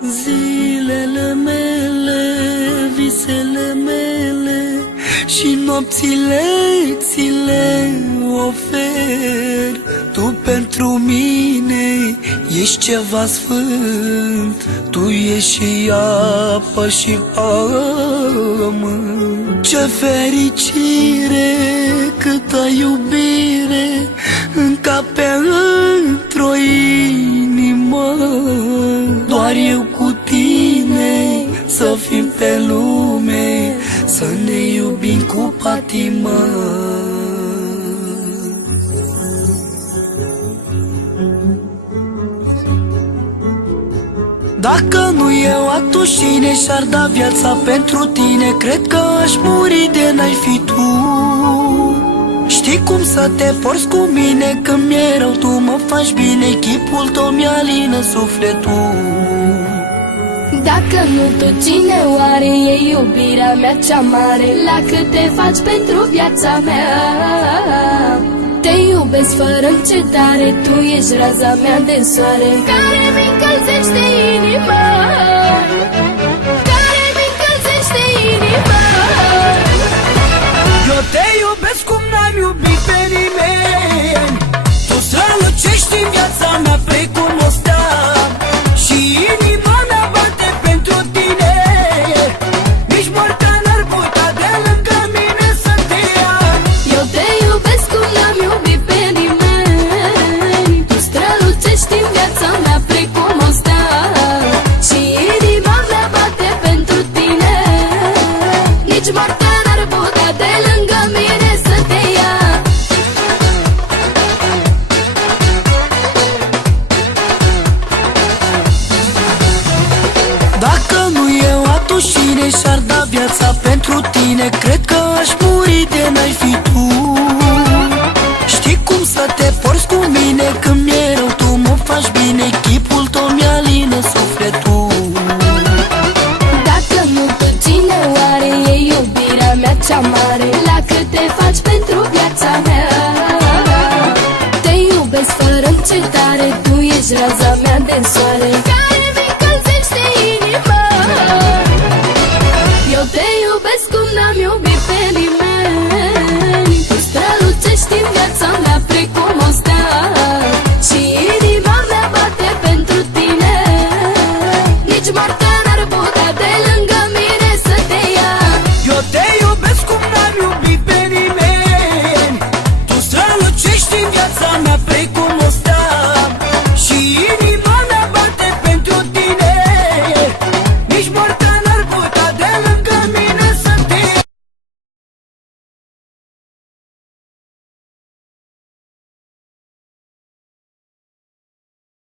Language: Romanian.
Zilele mele, visele mele și nopțile ți le ofer. Tu pentru mine ești ceva sfânt, tu ești și apă și pământ. Ce fericire, câtă iubire încape într-o inimă. Doar eu cu tine să fim pe lume, să ne iubim cu patimă. Dacă nu eu, atunci cine și-ar da viața pentru tine? Cred că aș muri de n-ai fi tu. Știi cum să te porți cu mine când mi-e rău, tu mă faci bine, chipul tău mi-alină sufletul. Dacă nu tu, cine oare e iubirea mea cea mare? La cât te faci pentru viața mea? Te iubesc fără încetare, tu ești raza mea de soare, care mi-încălzește inima, care mi-încălzește inima. Eu te iubesc cum n-am iubit pe nimeni, tu strălucești în viața mea precum o stea, și inima mea bate pentru tine. Nici moartea n-ar putea de lângă mine să te ia. Eu te iubesc cum n-am iubit pe nimeni, tu strălucești în viața mea precum o stea, și inima mea bate pentru tine. Nici moartea n-ar putea de lângă mine să te ia. Dacă nu eu, atunci cine și-ar da viața pentru tine? Cred că aș muri de n-ai fi tu. Știi cum să te porți cu mine când mi-e rău, tu mă faci bine, chipul tău mi-alină sufletul. Dacă nu tu, cine oare e iubirea mea cea mare? La cât te faci pentru viața mea? Te iubesc fără încetare, tu ești raza mea de soare,